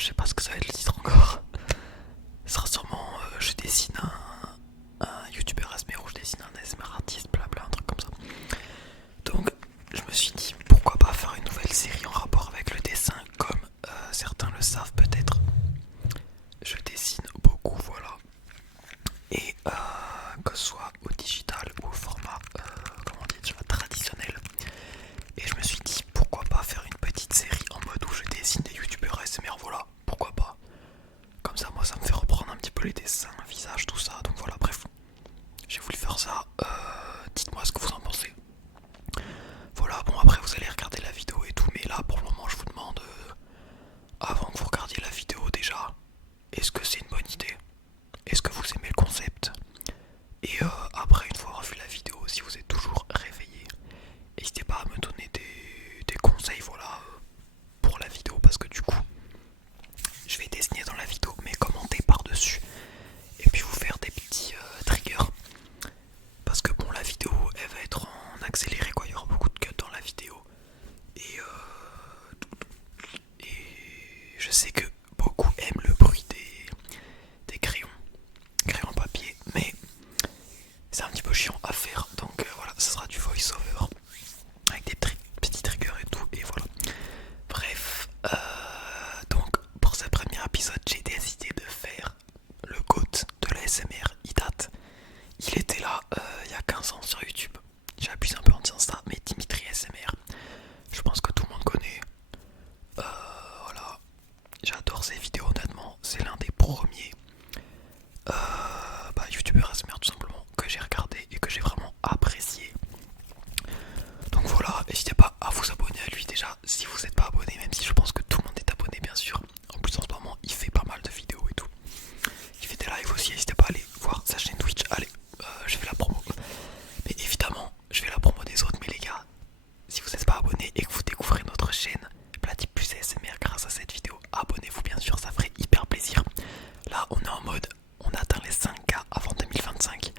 je sais pas ce que ça va être le titre encore. Ce sera sûrement je dessine un youtubeur ASMR ou je dessine un ASMR artiste, blabla, un truc comme ça. Donc je me suis dit pourquoi pas faire une nouvelle série en rapport avec le dessin, comme certains le savent peut-être. Je dessine beaucoup, voilà. Et que ce soit au digital ou au format, comment dire, traditionnel. Et je me suis dit pourquoi pas faire une petite série en mode où je dessine des youtubeurs ASMR, voilà, pourquoi pas. Comme ça, moi, ça me fait reprendre un petit peu les dessins, le visage, tout ça. Donc voilà, bref, j'ai voulu faire ça. Dites-moi ce que vous en pensez. Voilà, bon, après, vous allez regarder la vidéo et tout. Mais là, pour le moment, je vous demande, avant que vous regardiez la vidéo déjà, est-ce que c'est une bonne idée? Est-ce que vous aimez le concept? Et après, une fois revu la vidéo, si vous êtes toujours réveillé, n'hésitez pas à me donner des conseils, voilà, pour la vidéo. Parce que du coup, je vais dessiner dans la vidéo, mais commenter par-dessus. Et puis vous faire des petits triggers. Parce que bon, la vidéo, elle va être en accéléré, quoi. Il y aura beaucoup de cuts dans la vidéo. Et je sais que beaucoup aiment le bruit des crayons papier. Mais c'est un petit peu chiant à faire. Donc voilà, ça sera du voice-over. Avec des petits triggers et tout. Et voilà. Bref, donc pour ce premier épisode, j'ai décidé de faire le GOAT de la SMR. Il date. Il était là il y a 15 ans sur YouTube. J'ai abusé un peu anti-insta, mais Dimitri SMR. Je pense que tout le monde connaît. Voilà. J'adore ses vidéos, honnêtement. C'est l'un des premiers youtubeurs ASMR tout simplement que j'ai regardé et que j'ai vraiment apprécié. Donc voilà, n'hésitez pas à vous abonner à lui déjà si vous n'êtes pas abonné, même si je pense que tout le monde est abonné bien sûr. En plus en ce moment il fait pas mal de vidéos et tout. Il fait des lives aussi, n'hésitez pas à aller voir sa chaîne Twitch. Allez, je fais la promo. Mais évidemment, je fais la promo des autres, mais les gars, si vous n'êtes pas abonné et que vous découvrez notre chaîne Platypus plus ASMR grâce à cette vidéo, abonnez-vous bien sûr, ça ferait hyper plaisir. Là on est en mode, on atteint les 5K avant 2025.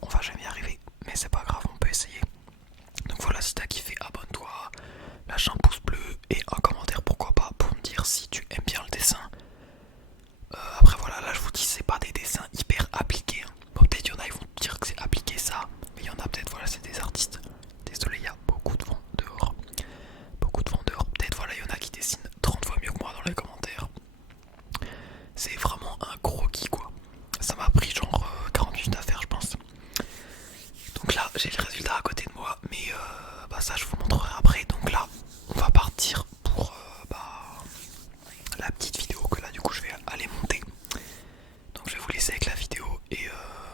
On va jamais y arriver, mais c'est pas grave, on peut essayer. Donc voilà, si t'as kiffé, abonne-toi, lâche un pouce bleu et un commentaire pourquoi pas pour me dire si tu aimes bien le dessin. Après voilà, là je vous dis c'est pas des dessins hyper appliqués, hein. Bon, peut-être y en a ils vont dire que c'est appliqué ça, mais il y en a peut-être, voilà, c'est des artistes. Désolé, il y a beaucoup de vent dehors. Beaucoup de vent dehors. Peut-être voilà, il y en a qui dessinent 30 fois mieux que moi dans les commentaires. C'est vraiment un gros kick quoi. Ça m'a pris genre 40 minutes à faire je pense. Donc là j'ai le résultat à côté de moi, mais ça je vous montrerai après. Donc là on va partir pour la petite vidéo que là du coup je vais aller monter. Donc je vais vous laisser avec la vidéo et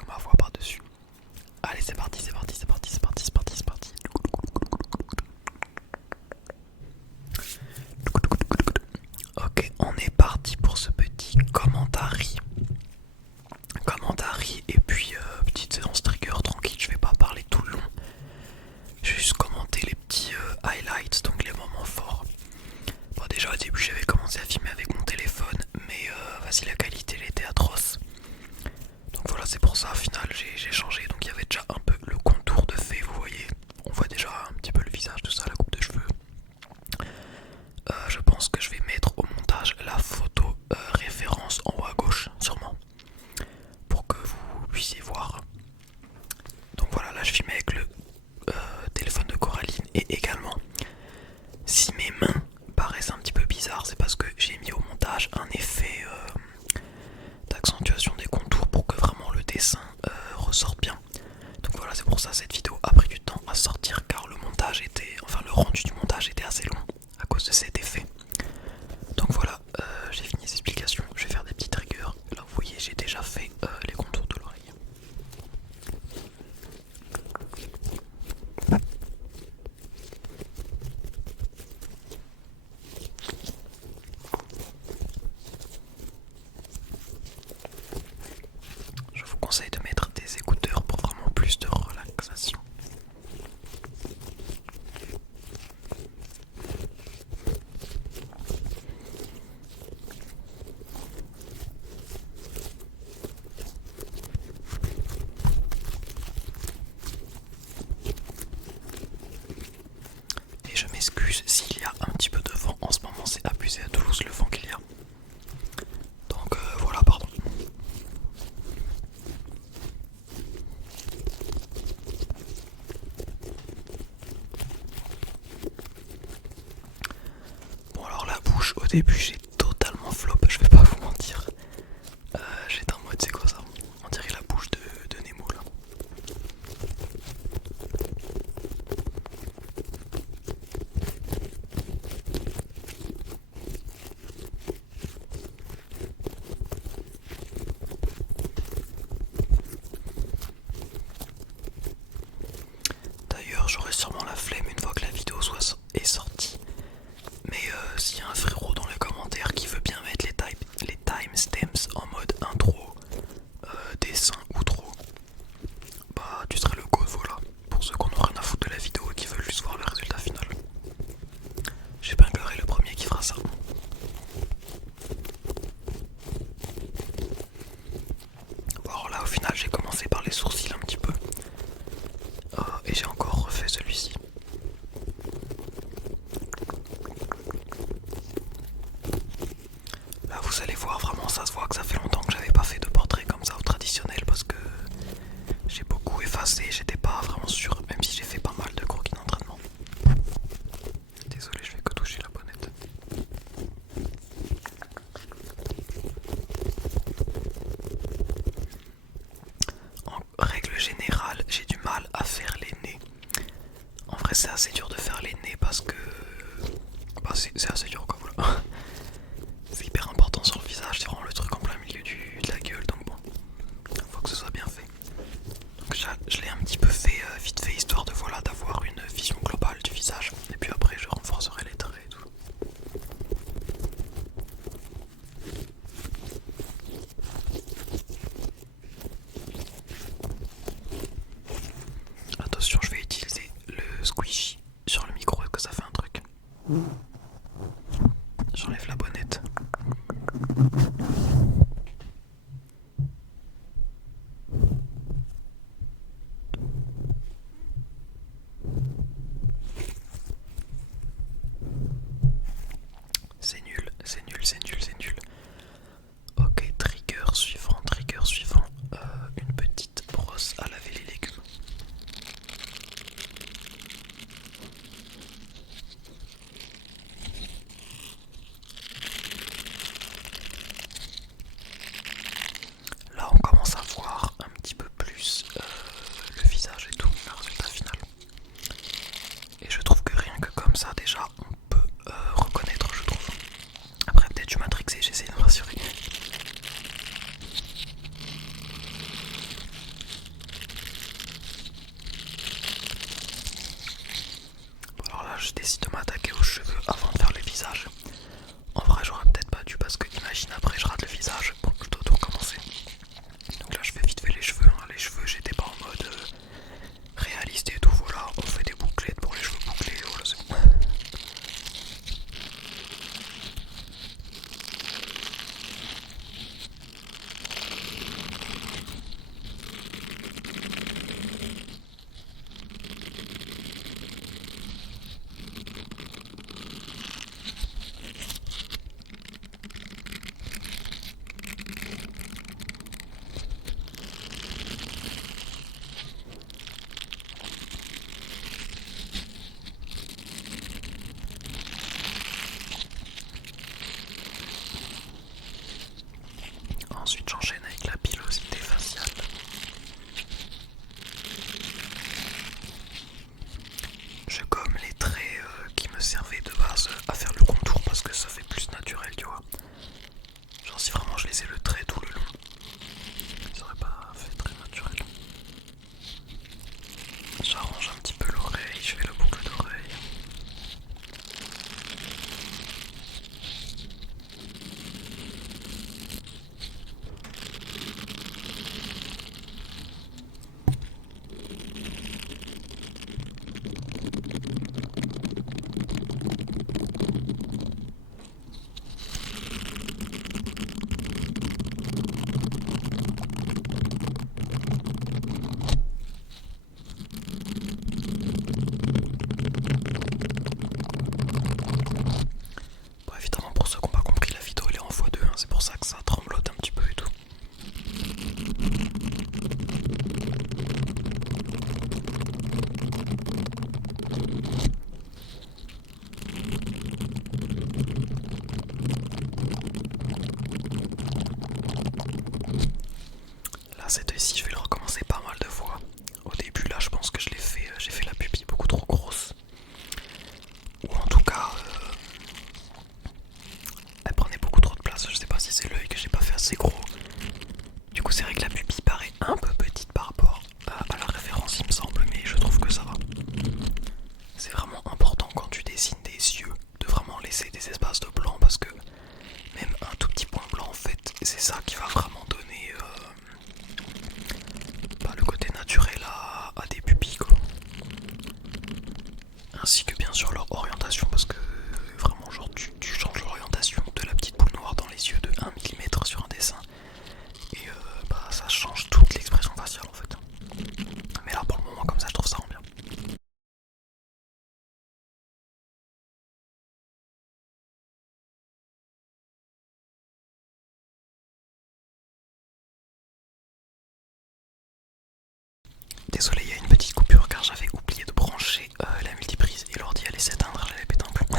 ma voix par dessus. Allez c'est parti, c'est parti, c'est parti, c'est parti, c'est parti, c'est parti. Ok, on est parti pour ce petit commentary. Et puis petite séance trigger tranquille, je vais pas parler tout le long. Je vais juste commenter les petits highlights, donc les moments forts. Bon déjà au début j'avais commencé à filmer avec mon téléphone, mais vas-y la qualité elle était atroce. Donc voilà, c'est pour ça au final j'ai changé. Donc il y avait déjà un peu le contour de fait, vous voyez. On voit déjà un petit peu le visage, tout ça, la coupe de cheveux. Je pense que je vais mettre au montage la photo référence en haut à gauche sûrement, pour que vous puissiez voir. Donc voilà, là je filme avec le téléphone de Coraline. Et également, si mes mains paraissent un petit peu bizarres, c'est parce que j'ai mis au montage un effet d'accentuation des contours pour que vraiment le dessin ressorte bien. Donc voilà, c'est pour ça cette vidéo a pris du temps à sortir, car le montage était, enfin le rendu du montage était assez long à cause de cet effet. Donc voilà, j'ai fini les explications, je vais faire des petits triggers. Là vous voyez j'ai déjà fait les contours de l'oreille. Je vous conseille de mettre des écouteurs pour vraiment plus de relaxation. abusé à Toulouse le vent qu'il y a. Donc voilà, pardon. Bon alors la bouche au début j'ai totalement flop, je vais pas vous mentir. J'étais en mode c'est quoi ça? On dirait la bouche de Nemo là. D'ailleurs j'aurai sûrement la flemme une fois que la vidéo est sortie. Mais s'il y a un frérot dans les commentaires qui veut bien mettre les timestamps en mode intro, dessin, outro, bah tu seras le go, voilà. Pour ceux qui en ont rien à foutre de la vidéo et qui veulent juste voir le résultat final. J'épinglerai le premier qui fera ça. Bon alors là au final j'ai commencé par les sourcils un petit peu. Et j'ai encore refait celui-ci. Là vous allez voir, vraiment ça se voit que ça fait longtemps que j'avais pas fait de portrait comme ça au traditionnel parce que j'ai beaucoup effacé, j'étais pas vraiment sûr, même si j'ai fait pas mal de croquis d'entraînement. Désolé, je vais que toucher la bonnette. En règle générale, j'ai du mal à faire les nez. En vrai c'est assez dur de faire les nez parce que bah, c'est assez dur quoi, voilà. C'est hyper important sur le visage, c'est vraiment le truc en plein milieu de la gueule, donc bon, faut que ce soit bien fait. Donc je l'ai un petit peu fait vite fait histoire de voilà d'avoir une vision globale du visage. Et puis après je renforcerai les traits et tout. Attention, je vais utiliser le squishy sur le micro, est-ce que ça fait un truc? J'enlève la bonnette. C'est nul, c'est nul, c'est nul, c'est nul. Ok, trigger suivant, trigger suivant. Une petite brosse à laver les légumes. Là on commence à voir un petit peu plus le visage et tout, le résultat final. Et je trouve que rien que comme ça déjà on peut reconnaître, je trouve. Après peut-être je suis matrixé, j'essaie de me rassurer. Bon, alors là je décide de m'attaquer aux cheveux avant de faire le visage. En vrai j'aurais peut-être pas dû parce que imagine après je rate le visage, bon je dois tout recommencer. Donc là je fais vite fait les cheveux, hein. Les cheveux j'étais pas en mode réaliste et tout, voilà, on fait des bouclettes pour les cheveux bouclés, voilà c'est bon. Ensuite j'enchaîne avec la pilosité faciale. Je gomme les traits qui me servaient de base à faire le contour parce que ça fait plus naturel, tu vois. Genre si vraiment je laissais le trait tout le long, ça aurait pas fait très naturel. J'arrange un petit peu l'oreille, je fais la boucle d'oreille. cet œil-ci, je vais le recommencer pas mal de fois. Au début, là, je pense que j'ai fait la pupille beaucoup trop grosse. Ou en tout cas, elle prenait beaucoup trop de place. Je sais pas si c'est l'œil que j'ai pas fait assez gros. Du coup, c'est vrai que la pupille paraît un peu petite par rapport à la référence, il me semble, mais je trouve que ça va. C'est vraiment important quand tu dessines des yeux de vraiment laisser des espaces de blanc parce que même un tout petit point blanc, en fait, c'est ça qui va vraiment donner le côté naturel à des pupilles, quoi. Ainsi que bien sûr leur orientation parce que vraiment genre tu changes l'orientation de la petite boule noire dans les yeux de 1 mm sur un dessin et ça change toute l'expression faciale en fait. Mais là pour le moment comme ça je trouve ça rend bien. Désolé, il y a une petite coupure car j'avais oublié de brancher la multiprise et l'ordi allait s'éteindre, j'allais péter un plomb.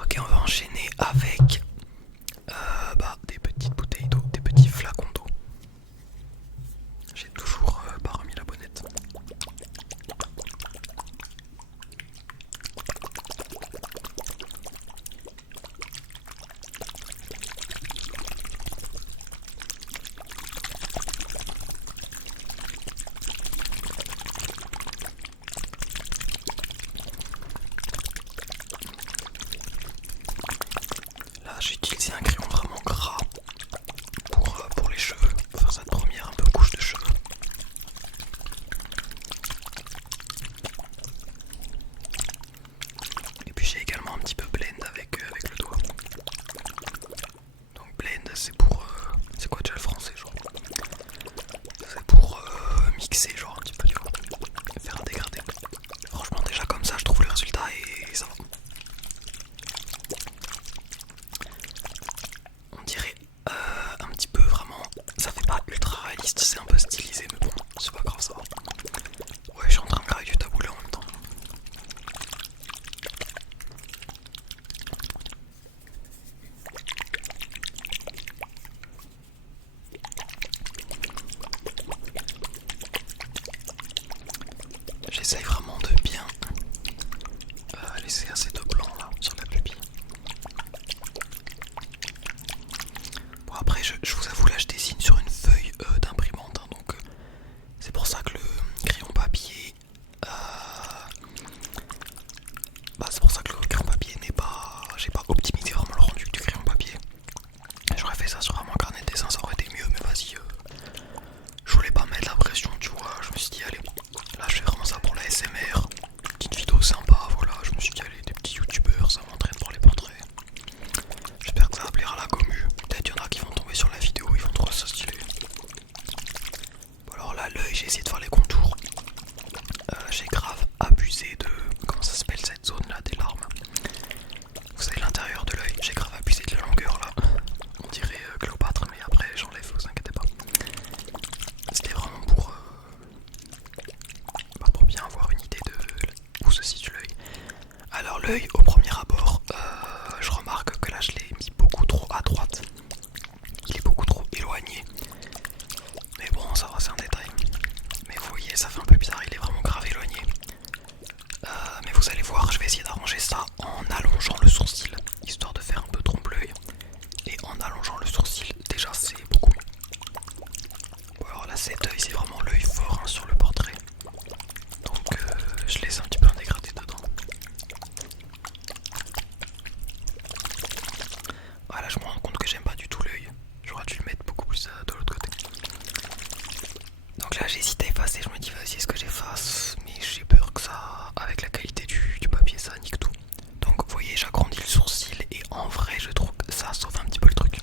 Ok, on va enchaîner avec des petites bouteilles d'eau, des petits flacons d'eau. J'ai toujours pas remis la bonnette. Là j'ai utilisé un crayon vraiment gras pour les cheveux, pour faire cette première un peu couche de cheveux. Et puis j'ai également un petit peu blend avec le doigt. Donc blend c'est pour... c'est quoi déjà le français genre? C'est pour mixer genre un petit peu, tu vois, et faire un dégradé. Franchement déjà comme ça je trouve le résultat et ça va. On dirait un petit peu vraiment, ça fait pas ultra réaliste, c'est un peu stylisé mais bon, c'est pas grave ça va. Ouais, je suis en train de graver du taboulé en même temps. J'essaye vraiment de bien laisser assez de blanc là sur la pupille. Bon après je vous avoue là je dessine sur une feuille d'imprimante hein, donc c'est pour ça que le crayon papier c'est pour ça que le crayon papier n'est pas... j'ai pas optimisé vraiment le rendu du crayon papier. J'aurais fait ça sur vraiment un carnet de dessin, ça aurait été mieux mais vas-y je voulais pas mettre la pression tu vois, je me suis dit allez là je fais vraiment ça pour la SMR, petite vidéo sympa, voilà, je me suis dit allez des petits youtubeurs ça m'entraîne pour les portraits. J'espère que ça va plaire à la commu, peut-être y en a qui vont tomber sur la vidéo, ils vont trouver ça stylé. Bon alors là l'œil j'ai essayé de faire les contours, j'ai grave abusé de... comment ça s'appelle cette zone là des larmes. Vous savez l'intérieur de l'œil, j'ai grave abusé de la longueur là. On dirait Cléopâtre mais après j'enlève, vous inquiétez pas. C'était vraiment pour bien avoir une idée de où se situe l'œil. Alors l'œil au premier abord, je remarque que là je l'ai mis beaucoup trop à droite. Il est beaucoup trop éloigné. Mais bon ça va, c'est un détail. Mais vous voyez ça fait un peu bizarre, il est vraiment grave éloigné. Mais vous allez voir, je vais essayer d'arranger ça en allongeant le sourcil, histoire de faire un peu trompe-l'œil. Et en allongeant le sourcil, déjà c'est beaucoup mieux. Bon alors là cet œil c'est vraiment l'œil fort hein, sur le portrait. Donc je laisse un petit peu un dégradé dedans. Voilà, je me rends compte que j'aime pas du tout l'œil. J'aurais dû le mettre beaucoup plus de l'autre côté. Donc là j'hésite à effacer, je me dis vas-y est-ce que j'efface, mais j'ai peur que ça, avec la qualité du papier ça nique tout. Donc vous voyez j'agrandis le sourcil et en vrai je trouve que ça sauve un petit peu le truc.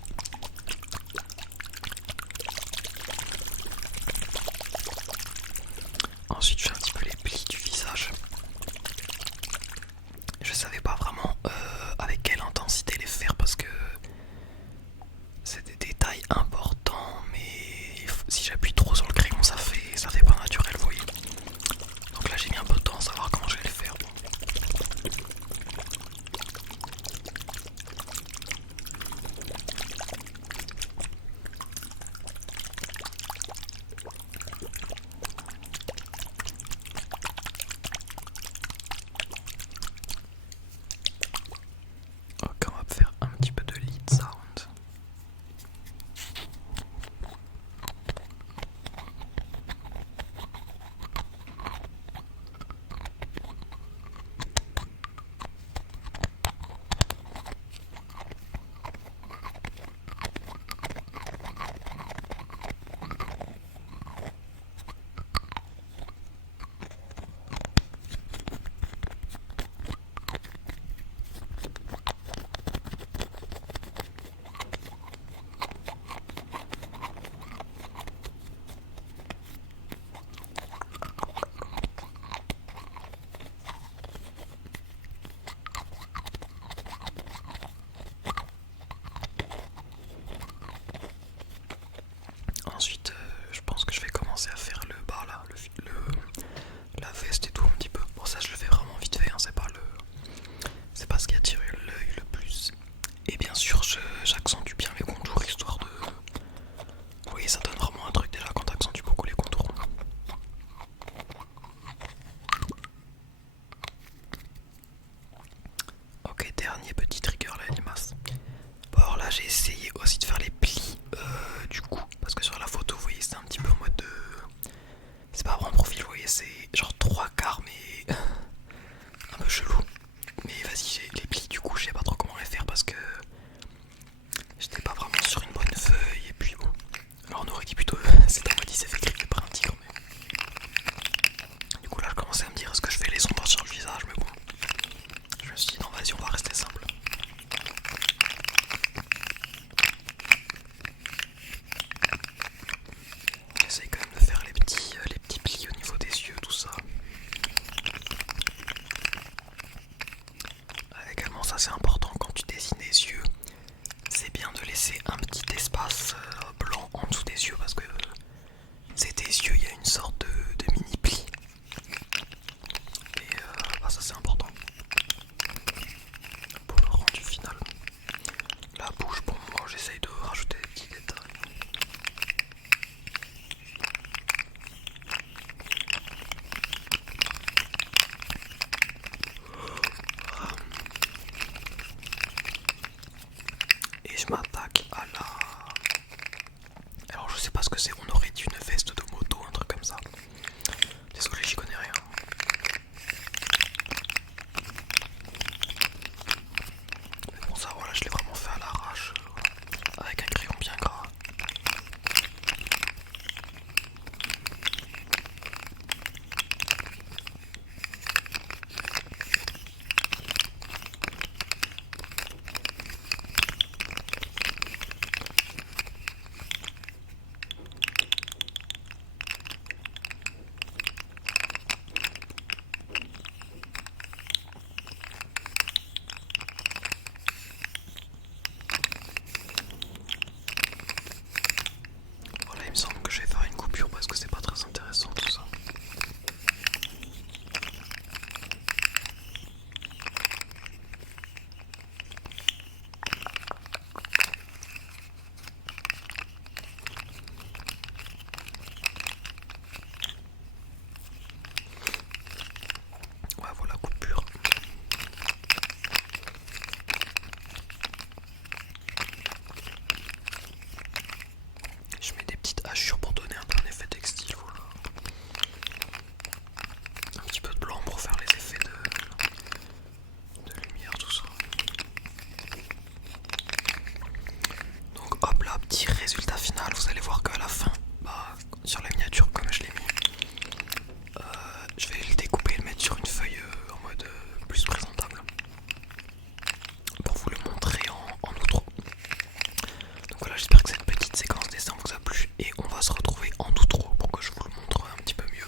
Ensuite je fais un petit peu les plis du visage. Je savais pas vraiment avec quelle intensité les faire parce que c'est des détails importants, mais si j'appuie trop sur le crayon ça fait pas naturel, vous voyez. Donc là j'ai mis un peu de temps à savoir comment je vais les faire. j'ai essayé aussi de faire les plis du coup, parce que sur la photo, vous voyez, c'est un petit peu en mode de... C'est pas vraiment profil, vous voyez, c'est genre trois quarts, mais un peu chelou. Mais vas-y, j'ai les plis du coup, je sais pas trop comment les faire parce que j'étais pas vraiment sur une bonne feuille. Et puis bon, alors on aurait dit plutôt c'est un mode il s'est fait griffer par un tigre. Mais du coup là je commençais à me dire est-ce que je fais les sondages sur le visage, mais bon, je me suis dit non, vas-y, on va rester simple. J'essaye quand même de faire les petits plis au niveau des yeux, tout ça. Également, ça c'est important quand tu dessines des yeux, c'est bien de laisser un petit espace blanc en dessous des yeux parce que c'est tes yeux, il y a une sorte de mini pli. Et bah, ça c'est important pour le rendu final. La bouche, pour moi, j'essaye de rajouter des petits détails. Et je m'attaque à la... Alors je sais pas ce que c'est, on aurait dit une veste de moto, un truc comme ça. Désolé, j'y connais rien. Mais bon, ça voilà, je l'ai vraiment fait à l'arrache, avec un crayon bien gras. Voilà, il me semble que je vais faire une coupure parce que c'est pas très intéressant tout ça. Ouais, voilà, coupure. Je mets des petites hachures pour donner un peu un effet textile, voilà. Un petit peu de blanc pour faire les effets de lumière, tout ça. Donc hop là, petit résultat final, vous allez voir qu'à la fin, bah, sur la miniature comme je l'ai mis, je vais le découper et le mettre sur une feuille en mode plus présentable. Pour vous le montrer en outro. Donc voilà, j'espère que cette petite séquence dessin vous a plu et on va se retrouver en outro pour que je vous le montre un petit peu mieux.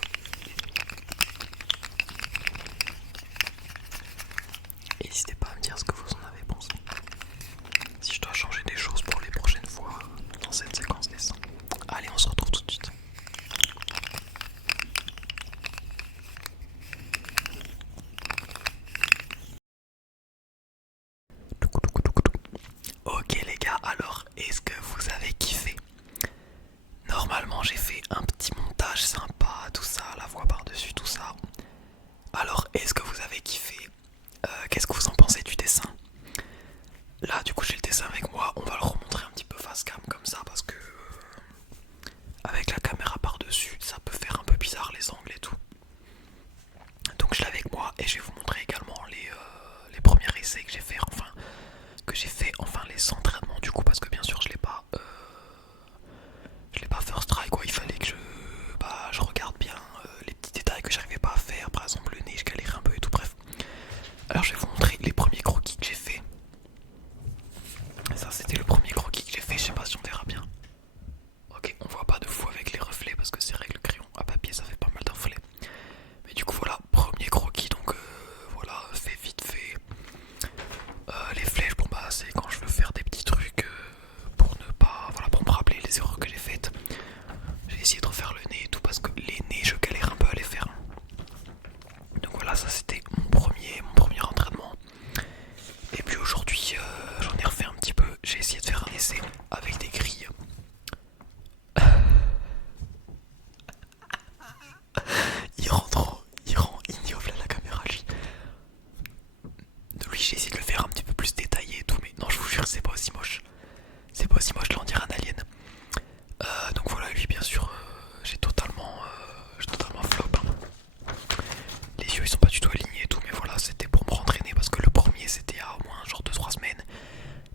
Et n'hésitez pas à me dire ce que vous en avez pensé. Si je dois changer des choses pour les prochaines fois dans cette séquence dessin. Allez, on se retrouve tout de suite. Ok les gars, alors est-ce que vous avez kiffé? Normalement j'ai fait un petit montage sympa, tout ça, la voix par-dessus, tout ça. Alors est-ce que vous avez kiffé? Qu'est-ce que vous en pensez du dessin? Là du coup j'ai le dessin avec moi, on va le remontrer un petit peu face cam comme ça parce que avec la caméra par-dessus ça peut faire un peu bizarre les angles et tout. Donc je l'ai avec moi et je vais vous montrer également les premiers essais que j'ai fait, enfin les entraînements du coup parce que bien sûr je l'ai pas first try quoi, il fallait que je regarde bien les petits détails que j'arrivais pas à faire, par exemple le nez je galérais un peu et tout, bref. Alors je vais vous montrer les premiers croquis que j'ai fait. Ça c'était le premier croquis que j'ai fait, je sais pas si on verra bien. Ok, on voit pas de fou avec les reflets parce que c'est vrai que le crayon à papier ça fait pas mal de reflets. Mais du coup voilà, premier croquis, donc voilà, fait vite fait. Les flèches, bon bah c'est quand je veux faire des petits trucs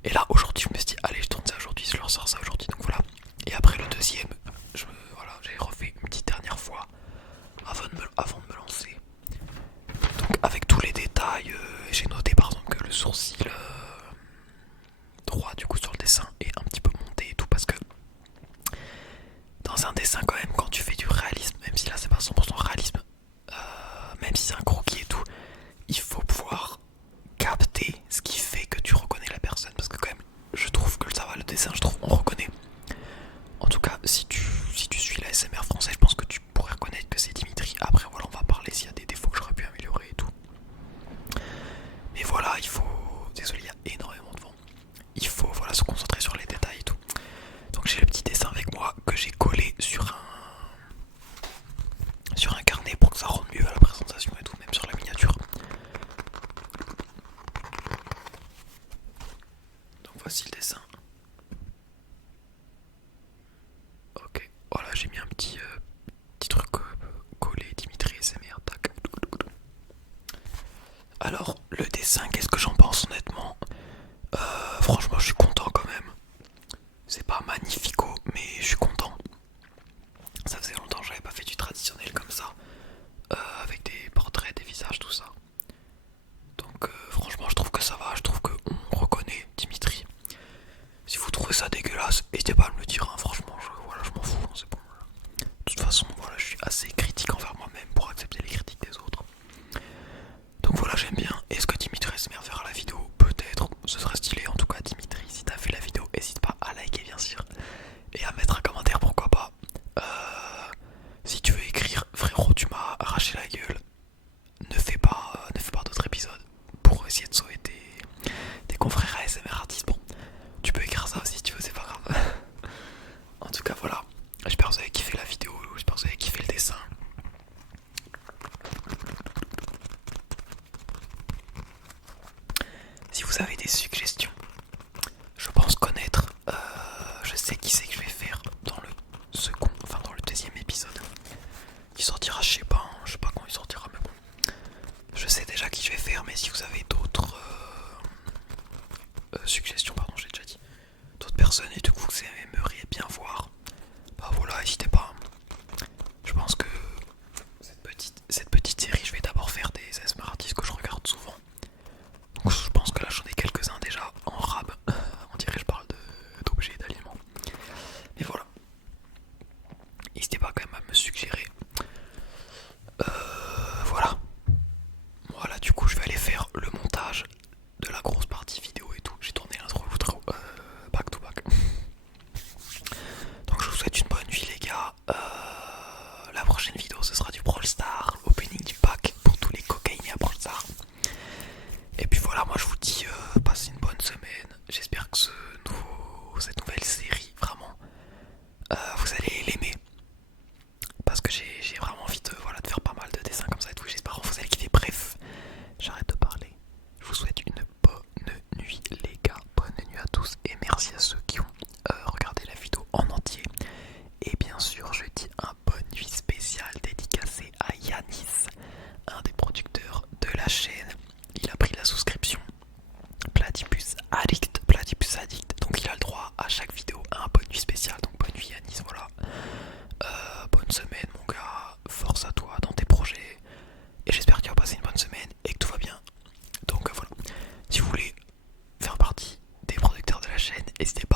Et là aujourd'hui je me suis dit allez je tourne ça aujourd'hui, je leur sors ça aujourd'hui, donc voilà. Et après le deuxième, voilà, j'ai refait une petite dernière fois avant de me lancer. Donc avec tous les détails, j'ai noté par exemple que le sourcil droit du coup sur le dessin est un petit peu monté et tout, parce que dans un dessin quand même, quand tu fais du réalisme, même si là c'est pas 100% réalisme, même si c'est un croquis et tout, il faut pouvoir capter ce qui fait que tu reconnais la personne, parce que quand même je trouve que ça va, le dessin je trouve on reconnaît. En tout cas si tu suis la SMR français, je pense que tu pourrais reconnaître que c'est Dimitri. Après voilà, on va parler s'il y a des défauts que j'aurais pu améliorer et tout. Mais voilà, il faut... Désolé, il y a énormément de vent. Il faut voilà, se concentrer sur les détails et tout. Donc j'ai le petit dessin avec moi que j'ai collé sur un carnet pour que ça rende mieux à la présentation et tout, même sur la miniature. Donc voici le dessin. Ok, voilà, j'ai mis un petit truc collé, Dimitri SMR, tac. Alors, le dessin, qu'est-ce que j'en pense honnêtement? Franchement, je suis content quand même. C'est pas magnifico, mais je suis content. Ça faisait longtemps que j'avais pas fait du traditionnel comme ça, avec des portraits, des visages, tout ça. Donc franchement, je trouve que ça va, je trouve qu'on reconnaît Dimitri. Si vous trouvez ça dégueulasse, n'hésitez pas à me le dire, hein. Franchement, voilà, je m'en fous, hein, c'est bon. De toute façon, voilà, je suis assez critique envers moi-même pour accepter les critiques des autres. Donc voilà, j'aime bien. Est-ce que Dimitri SMR verra la vidéo? Peut-être, ce serait stylé. En tout cas, Dimitri, si t'as fait la vidéo, n'hésite pas à liker bien sûr, et à mettre un commentaire, pourquoi pas. Si tu veux écrire frérot tu m'as arraché la gueule, ne fais pas d'autres épisodes pour essayer de sauver tes confrères ASMR artistes. Bon, tu peux écrire ça aussi si tu veux, c'est pas grave. En tout cas voilà, j'espère que vous avez kiffé la vidéo, j'espère que vous avez kiffé le dessin. Si vous avez des suggestions, je pense connaître, je sais qui c'est que je vais faire dans le second, enfin dans le deuxième épisode. Qui sortira, je sais pas quand il sortira, mais bon. Je sais déjà qui je vais faire, mais si vous avez d'autres suggestions, pardon, j'ai déjà dit, d'autres personnes et du coup que vous aimeriez bien voir, bah voilà, n'hésitez pas. Je pense que cette petite série, je vais d'abord faire des ASMR artistes que je regarde souvent. Donc je pense que là j'en ai quelques-uns déjà en rab. On dirait que je parle d'objets, d'aliments. Mais voilà. N'hésitez pas quand même à me suggérer. Voilà. Voilà, du coup je vais aller faire le montage de la grosse partie vidéo et tout. J'ai tourné l'intro back to back. Donc je vous souhaite une bonne nuit les gars. La prochaine vidéo ce sera du Brawl Stars, opening du pack pour tous les cocaïnés à Brawl Stars. Et puis voilà, moi je vous dis passez une bonne semaine. J'espère que cette nouvelle série vraiment vous allez l'aimer. Parce que j'ai vraiment envie de faire pas mal de dessins comme ça et tout. J'espère que vous allez kiffer. Bref, j'arrête de parler. Je vous souhaite une bonne nuit les gars. Bonne nuit à tous et merci à ceux qui ont regardé la vidéo en entier. Et bien sûr, je dis un bonne nuit spéciale dédicacé à Yanis, un des producteurs de la chaîne. Il a pris la souscription Platypus Addict, donc il a le droit à chaque vidéo à un bonne nuit spécial. Donc bonne nuit Yanis, voilà. Bonne semaine mon gars, force à toi dans tes projets. Et j'espère que tu vas passer une bonne semaine et que tout va bien. Donc voilà, si vous voulez faire partie des producteurs de la chaîne, n'hésitez pas